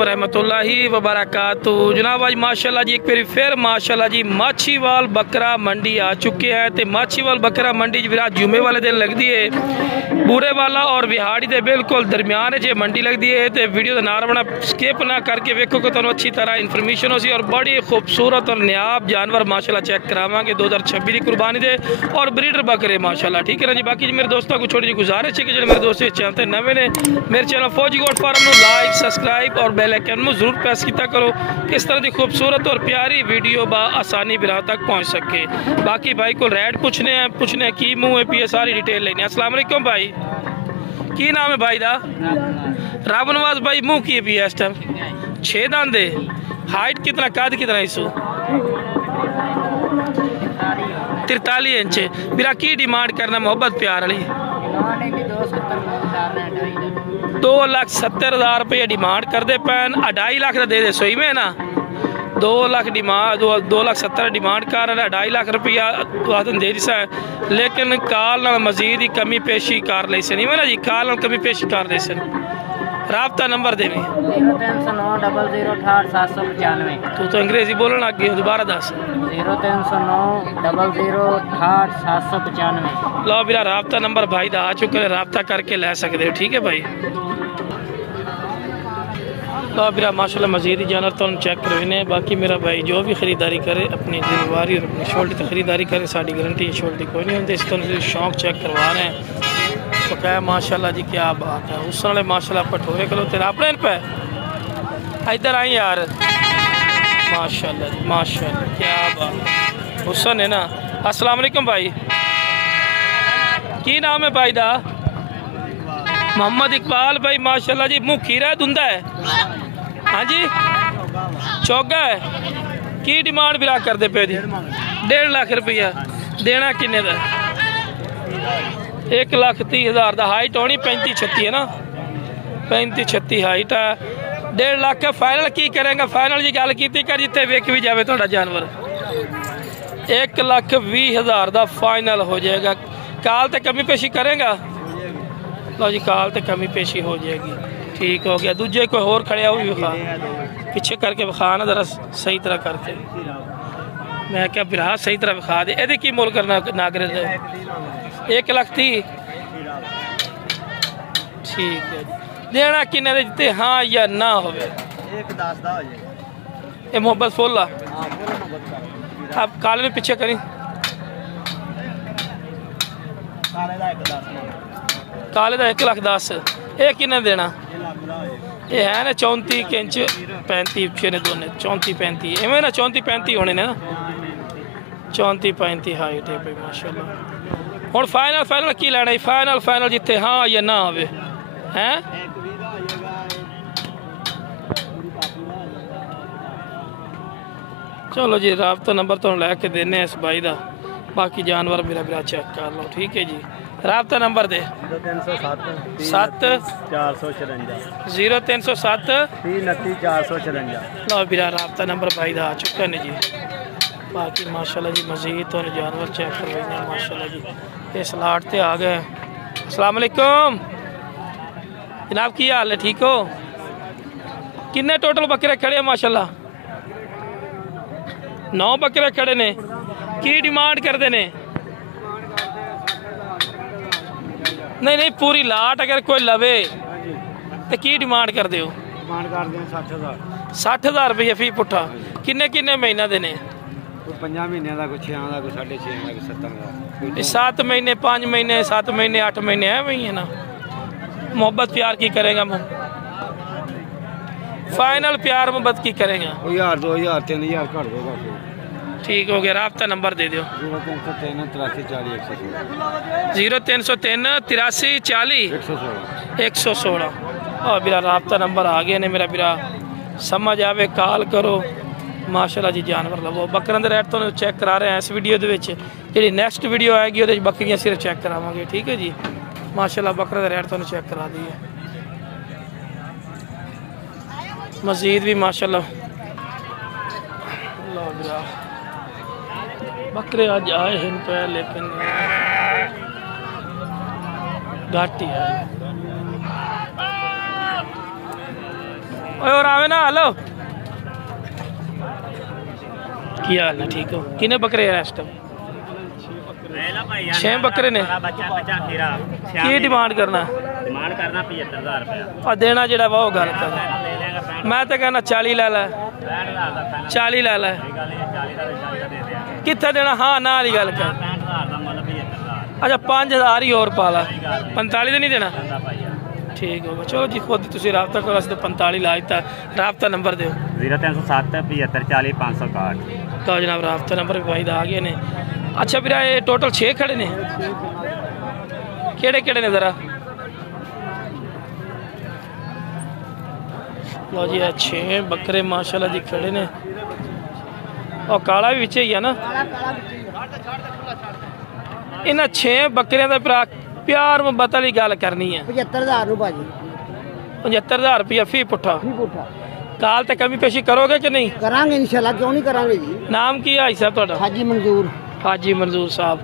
रहमतुल्लाहि व बरकातहू। जनाब आज माशाल्लाह जी एक बार फिर माशाल्लाह जी माछीवाल बकरा मंडी आ चुके हैं। तो माछीवाल बकरा मंडी विराज जुमे वाले दिन लगती है बूरे वाला और बिहाड़ी के बिल्कुल दरमियान जो मंडी लगती है। तो वीडियो का नार बना स्किप ना करके वेखो कि तुहानू अच्छी तरह इन्फॉर्मेशन हो सी और बड़ी खूबसूरत और नायाब जानवर माशाल्लाह चेक करावांगे 2026 की कुर्बानी दे और ब्रीडर बकरे माशाल्लाह। ठीक है ना जी। बाकी मेरे दोस्तों को छोटी जी गुजारिश है कि जो मेरे दोस्त इस चैनल पर नवे ने मेरे चैनल फौजी गोल्ड फार्म को लाइक सब्सक्राइब और बेल आइकन में जरूर प्रेस किया करो कि इस तरह की खूबसूरत और प्यारी वीडियो बा आसानी बिरा तक पहुँच सके। बाकी भाई को रेट पूछने की मुँह है पी सारी डिटेल लेनी। अस्सलाम वालेकुम भाई, की नाम है भाई दा? रब नवाज भाई मुँह की भी है इस टाइम 6 दांदे। हाइट कितना कद कितना इसो 43 इंच। मेरा की डिमांड करना मोहब्बत प्यार वाली 2,70,000 रुपये डिमांड करते पैन 2.5 लाख का दे दे सोई में ना 2 लाख डिमांड 2,70,000 डिमांड कर 2.5 लाख रुपया दे दिसा है। लेकिन काल नाल मजीद ही कमी पेशी कर ले से नहीं मैं ना जी काल नाल कमी पेशी कर ले से। राबता नंबर दे 03090068 तू तो अंग्रेजी बोलना लग गई दोबारा दस 03090068 लो मेरा राबता नंबर भाई दा आ चुके हैं राबता करके ले सकते हो। ठीक है भाई लो मेरा माशाल्लाह मजीद ही जानवर तो चेक करवाने। बाकी मेरा भाई जो भी खरीदारी करे अपनी जिम्मेवारी और अपनी शोल्ड की खरीदारी करे साड़ी गारंटी शोल्ड कोई नहीं होती। इस तरह शौक चेक करवा रहे हैं तो क्या माशाल्लाह जी क्या बात है। उस वाले माशाल्लाह पठोरे करो तेरा अपने पे इधर आई यार माशाल्लाह जी माशाल्लाह क्या बात हुसन है ना। अस्सलाम वालेकुम भाई, की नाम है भाई दा? मोहम्मद इकबाल भाई माशाल्लाह जी मुँह खीरा है धुंधा है हाँ जी चौगा है। की डिमांड बिरा करते पे 1.5 लाख रुपया देना किन्ने का? 1,30,000 का हाइट होनी 35-36 है ना 35-36 हाइट है 1.5 लाख का फाइनल की करेंगे? फाइनल जी गल की कर जिते वेख भी जाए थोड़ा जानवर 1,20,000 का फाइनल हो जाएगा। काल तो कमी पेशी करेगा? लो जी काल तो कमी पेशी हो जाएगी। ठीक हो गया। दूजे कोई होर खड़े हो भी विखा पीछे करके विखा ना जरा सही तरह करके मैं क्या बिरा सही तरह विखा दे। ये की मोल करना नागरे 1,30,000 ठीक है देना किन्ने दे जिते हाँ या ना हो मोहब्बत फुल अब काले में पीछे करी काले का 1,10,000 ये किन्ने देना? ये है ना 34 इंच 35 छे ने दोनों 34-35 इवें ना 34-35 होने ने ना 34-35 हाइट है भाई माशाल्लाह। हुण फाइनल की लेना है? फाइनल जिथे हाँ या ना आवे हैं चलो जी राबता नंबर तो लैके देने इस भाई का। बाकी जानवर मेरा बिरा चेक कर लो। ठीक है जी राबता नंबर दे 0307 लो बिरा राबता नंबर भाई का आ चुका ने जी। बाकी माशाल्लाह जी मजीद तो जानवर चेक करवाइए माशाल्लाह जी। इस लाट ते आ गए। अस्सलाम वालेकुम जनाब की हाल है ठीक हो? किन्ने टोटल बकरे खड़े हैं माशाल्लाह? 9 बकरे खड़े ने। की डिमांड करते ने? नहीं पूरी लाट अगर कोई लवे तो की डिमांड करते हो? डिमांड करते हैं 60,000 रुपये फी पुट्ठा। किन्ने महीना देने? 5 महीने का कोई 6 का कोई 6.5 का 7 7 महीने 5 महीने 7 महीने 8 महीने है वही है ना। मोहब्बत प्यार की करेगा फाइनल प्यार मोहब्बत की करेगा 1000 2000 3000 कर देगा। ठीक हो गया। राबता नंबर दे दो 03038340 और मेरा राबता नंबर आ गया ने मेरा बिरा समझ आवे कॉल करो माशाल्लाह जी जानवर लवो। बकरों के रेट तो चेक करा रहे हैं इस वीडियो जी नैक्सट वीडियो आएगी वो बकरियां सिर्फ चेक करावे। ठीक है जी माशाल्लाह बकरे का रेट तो चेक करा दिए मजीद भी माशाल्लाह। बकरे आज आए हैं पे लेकिन घाटी है और आवे ना हेलो की हाल है ठीक हो किने बकरे हैं इस टाइम 6 बकरे ने की डिमांड करना 75,000 रुपया और देना जेड़ा वो गल कर मैं तो कहना 40 ला ला 40 ला ला कित्थे देना हाँ ना वाली गल कर अच्छा 5,000 ही और पा ला 45 तो नहीं देना ठीक होगा चलो जी खुद तुम रबता करो असं 45 ला दिता रबता नंबर दो 0307 75 40 561 तो जनाब रबता नंबर भी भाई आ गए ने अच्छा फिर ये टोटल 6 खड़े ने केड़े केड़े ने जरा लो जी 6 बकरे माशाल्लाह जी खड़े ने और काला भी विच ही है ना इन्हां 6 बकरियां दा भरा प्यार मुहब्बत वाली गल करनी है 75,000 भाजी 75,000 रुपया फी पुट्ठा काल ते कमी पेशी करोगे कि नहीं करांगे इंशाल्लाह क्यों नहीं करांगे जी नाम की है हाजी साहब तुहाडा हाजी मंजूर हाजी मंजूर साहब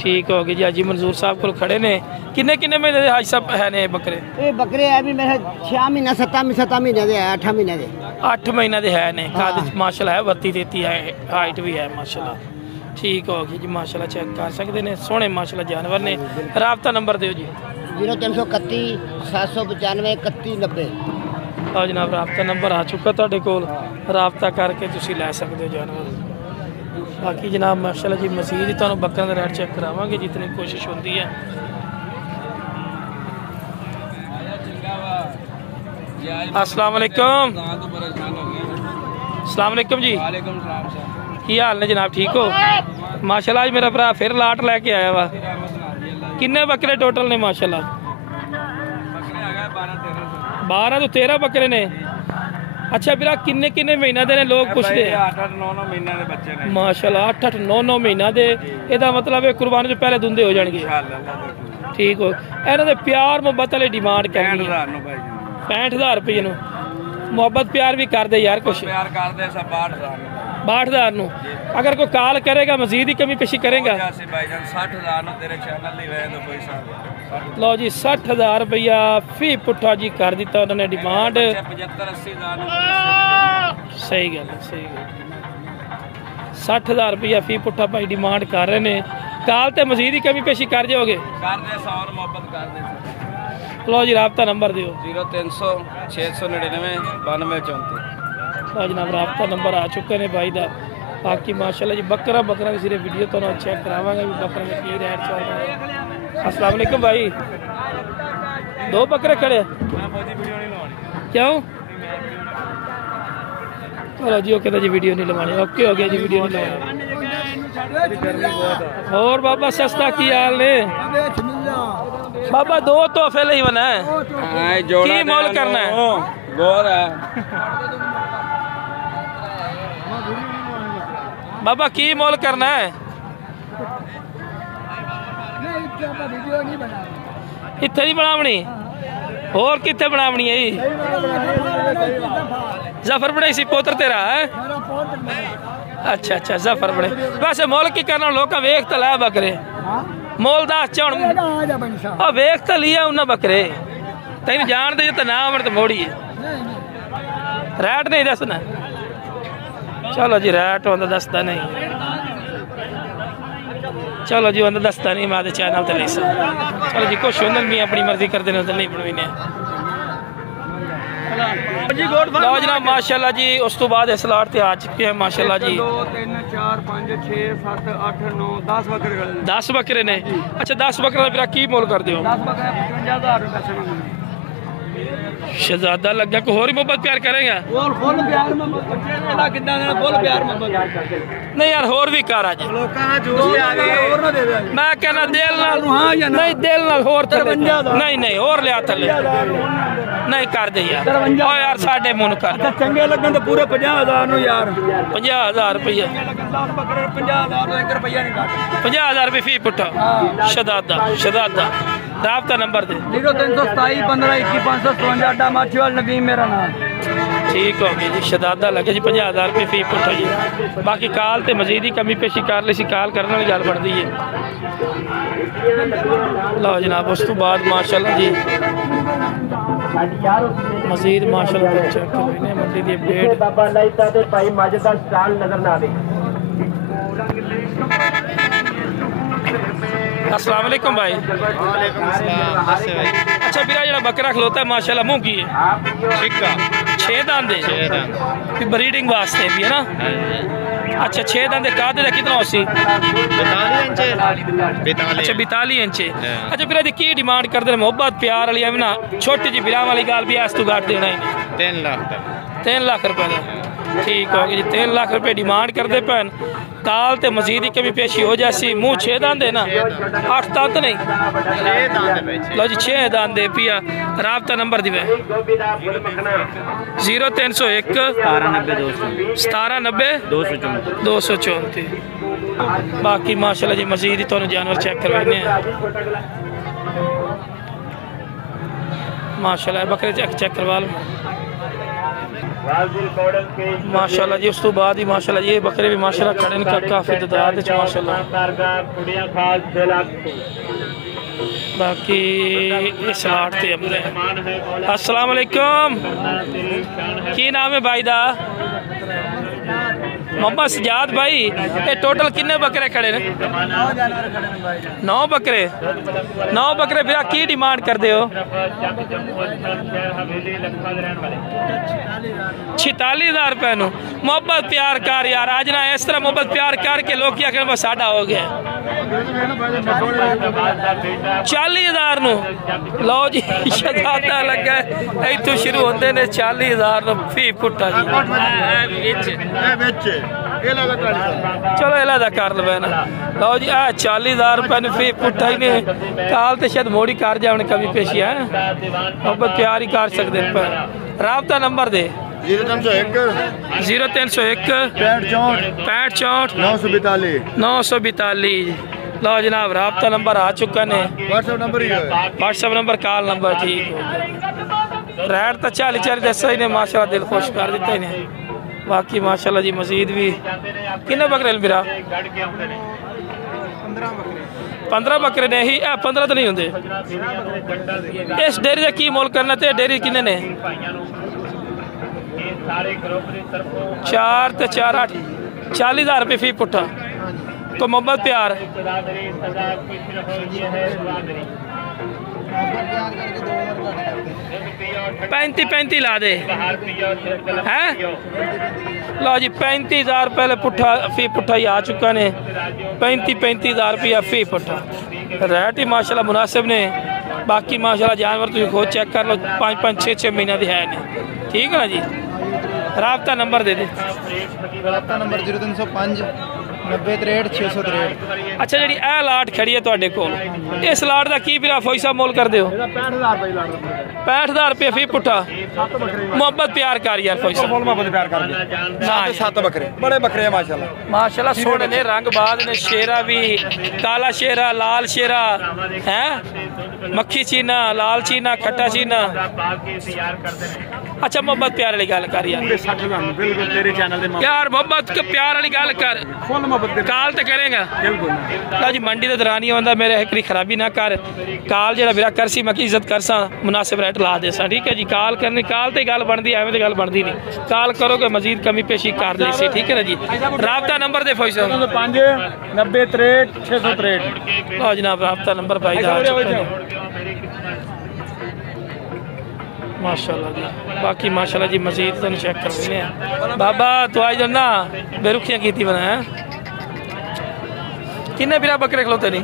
ठीक हो गए जी हाजी मंजूर साहब को खड़े ने किन्ने किन्ने महीने दे हाजी साहब है ने बकरे ये बकरे है भी मेरे 6 महीने 7 महीने दे 8 महीने दे 8 महीने दे है ने काद माशाल्लाह है वर्ती देती है हाइट भी है माशाल्लाह ठीक हो गई जी माशाल्लाह चेक कर सकते हैं सोहने माशाल्लाह जानवर ने राबता नंबर दियो जी 0331 795 3190 और जनाब राबता नंबर आ चुका तुहाडे कोल राबता करके तुसी लै सकते हो जानवर बाकी जनाब माशाल्लाह जी मजीद तुहानू बकरियां दा रेट चेक करावांगे जितनी कोशिश होती है अस्सलाम वालेकुम अस्सलाम वालेकुम जी की हाल ने जनाब ठीक हो माशाल्लाह आज मेरा भरा फिर लाट लैके आया वा किन्ने बकरे टोटल ने माशाल्लाह 12 तो 13 बकरे ने अच्छा फिर किन्ने किन्ने महीना दे ने लोग पुछते हैं 8-9 महीने के बच्चे ने माशाल्लाह 8-8 9-9 महीना दे एदा मतलब है कुर्बानी तो पहले दुंदे हो जाएंगे ठीक हो इन्हां दे प्यार मुहब्बत वाली डिमांड करनी 65,000 रुपये नु मुहब्बत प्यार भी कर दे यार कुछ प्यार कर दे सब 62,000 नु अगर कोई कॉल करेगा मजीद ही कमी पेशी करेगा 60,000 तेरे चैनल दी वजह तो कोई साहब लो जी 60,000 रुपया फी पुट्ठा जी कर दिता उन्होंने डिमांड 75-80,000 सही गल है सही गल 60,000 रुपया फी पुट्ठा भाई डिमांड कर रहे हैं काल ते मजीद ही कमी पेशी कर जाओगे कर दे 100 मोहब्बत कर दे लो जी राबता नंबर दियो 0300 699 9234 लो जनाब राबता नंबर आ चुके हैं भाई दा बाकी माशाल्लाह जी बकरा बकरा की सिर्फ वीडियो तो चेक करावांगे भी बकरा में की रेट चल रहा है अस्सलाम वालेकुम भाई 2 बकरे खड़े क्यों चलो जी ओके जी वीडियो नहीं लगानी ओके हो गया जी वीडियो नहीं लगानी और बाबा सस्ता की हाल ने बाबा 2 तोहफे ले बना है की मोल करना है गोर है बाबा की मोल करना है इत्थे नहीं बनावनी और कितने बनावनी है जफर बनाई सी पोतर तेरा है अच्छा अच्छा जफर बने वैसे मोल की करना लोग वेख तो लै बकरे मोल दस च वेख तो लिया उन्हें बकरे तेन जान दे तो ना तो मोड़ी रैट नहीं दसना चलो जी रैट होंदा दसदा नहीं चलो जी उन्हें दसता नहीं मैं चैनल तो नहीं चलो जी कुछ उन्होंने भी अपनी मर्जी करते हैं नहीं बनवाने लो जनाब माशाल्लाह जी उस तो बाद इस लाट ते आ चुके हैं माशाल्लाह जी 2 3 4 5 6 7 8 9 10 बकरे 10 बकरे ने अच्छा 10 बकरे का फिर की मोल कर दो 10 बकरे 55,000 रुपए शहजादा लगा को होर मोहब्बत प्यार करेगा और फुल प्यार में बच्चे ने कितना देना फुल प्यार में नहीं यार होर भी कर आज लोकां जो भी आ गए और ना दे दे मैं कहना दिल नाल हां या नहीं दिल नाल होर नहीं नहीं और लिया थले नहीं कर दे यार ओ यार साडे मुन कर दे चंगे लगन तो पूरे 50,000 नु यार 50,000 रुपया 10 बकरे 50,000 1 रुपया नहीं काट 50,000 रुपये फी पुट्ठा शहजादा शहजादा राबता नंबर दे 0327 15 21 555 अड्डा माछीवाल नबीम मेरा नाम ठीक हो गई जी शहजादा लगे जी 50,000 रुपये फी पुट्ठा जी बाकी काल ते मजीद ही कमी पेशी कर ली सी काल करने वाली गल बनती है लो जनाब उस तो बाद माशाल्लाह जी मजीद माशाल्लाह चेक कर लेने मंडी की अपडेट। बाबा लाइता ते भाई मज दा स्टाल नजर ना आवे। अस्सलाम वालेकुम भाई। अच्छा बीरा जरा बकरा खलोता है माशाल्लाह मुंह की है छिक्का 6 दांदे ब्रीडिंग वास्ते भी है ना। अच्छा 6 दांदे कादे दा कितना होसी? 42 इंच। अच्छा बीरा दी की डिमांड करदे ने? मोहब्बत प्यार वाली है ना, छोटी जी बिरा वाली गाल भी इस तो घट देना ही नहीं। 3 लाख रुपए दा ठीक हो गया जी। 3 लाख रुपए डिमांड करते पैन। काल ते मजीद ही कमी पेशी हो जासी। मुँह 6 दांदे ना, 8 दांत नहीं, लो जी 6 दांदे पिया। राबता नंबर दिवे 0301 1790 234। बाकी माशाल्लाह जी मजीद ही तो जानवर चेक करवाने हैं माशाल्लाह। बकरे चेक करवा लो माशाल्लाह जी। उस तो बाद ही माशाल्लाह ये बकरे भी माशाल्लाह खड़े का काफ़ी तादाद है माशाल्लाह। बाकी इस लाट से हमने अस्सलाम वालेकुम। की नाम है भाई दा? मोहम्मद सजाद भाई। ये टोटल किन्ने बकरे खड़े ने? 9 बकरे। 9 बकरे फिर की डिमांड करते हो? 46,000 रुपए नु। मोहब्बत प्यार कर यार, आज ना इस तरह मोहब्बत प्यार कर के लोग क्या करें, बस साडा हो गया 40,000 नु। लो जी शदाता लगा इतों शुरू होते ने 40,000 फी पुट्टा जी। चलो इलादा कर लो ना। लो जी 40,000 रुपए फी पुट्टा ही नहीं। काल तो शायद मोड़ी कर जाने कमी पेशी है, मोहब्बत प्यार ही कर सकते हैं। राबता नंबर दे 0301 65 942। लो जनाब राबता नंबर आ चुका ने। व्हाट्सएप नंबर कॉल नंबर ठीक हो गया। रेट तो 40 दसा ही ने माशाल्लाह, दिल खुश कर दिता ही ने। बाकी माशाल्लाह जी मजीद भी किन्ने बकरे बिरा? 15 बकरे ने ही 15 तो नहीं होंगे। इस डेयरी का की मोल करना ते डेयरी किन्ने ने? 4 ते 4 8 40,000 रुपये फी पुट्ठा। तो मोहब्बत प्यार 35 ला दे हैं। लो जी 35,000 पहले पुट्ठा फी पुट्ठा ही आ चुका ने। 35,000 रुपया फी पुट्ठा रेट ही माशाल्लाह मुनासिब ने। बाकी माशाल्लाह जानवर तुम खुद चेक कर लो, 5-5 6-6 महीने की है ने। ठीक है ना जी। राबता नंबर दे दे। राबता नंबर 0305 90 63 663। अच्छा जी ए लाट खड़ी है तुहाडे कोल, इस लाट का की बिरा फैसा मोल कर दो? 65,000 रुपये फी पुट्ठा। मोहब्बत प्यार कर यार फैसा। मोहब्बत प्यार कर ना। 7 बकरे बड़े बकरे हैं माशाल्लाह। माशाल्लाह सोने ने रंग बाज ने। शेरा भी काला शेरा, लाल शेरा है, मक्खी चीना, लाल चीना, खट्टा चीना। अच्छा मोहब्बत प्यार वाली गल कर यार। बिल्कुल तेरे चैनल दे यार मोहब्बत के प्यार वाली गल कर। काल तो करेगा लो जी। मंडी के दौरान ही आता मेरे एक खराबी ना कर। काल जरा मेरा करसी मैं इज्जत करसा, मुनासिब रेट ला दे सा। ठीक है जी। काल करनी काल तो गल बनती, एवं तो गल बनती नहीं। काल करोगे मजीद कमी पेशी कर ली सी। ठीक है ना जी। राबता नंबर दे फैसा 5 90 63 663। लो जनाब राबता नंबर भाई माशाल्लाह जी। बाकी माशाल्लाह जी मजीद तो चेक कर लेने बाबा। तो आज ना बेरुखियाँ की बना है। किन्ने बिरा बकरे खलोते नहीं?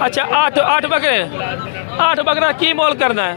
अच्छा 8 बकरे। 8 बकरा की मोल करना है?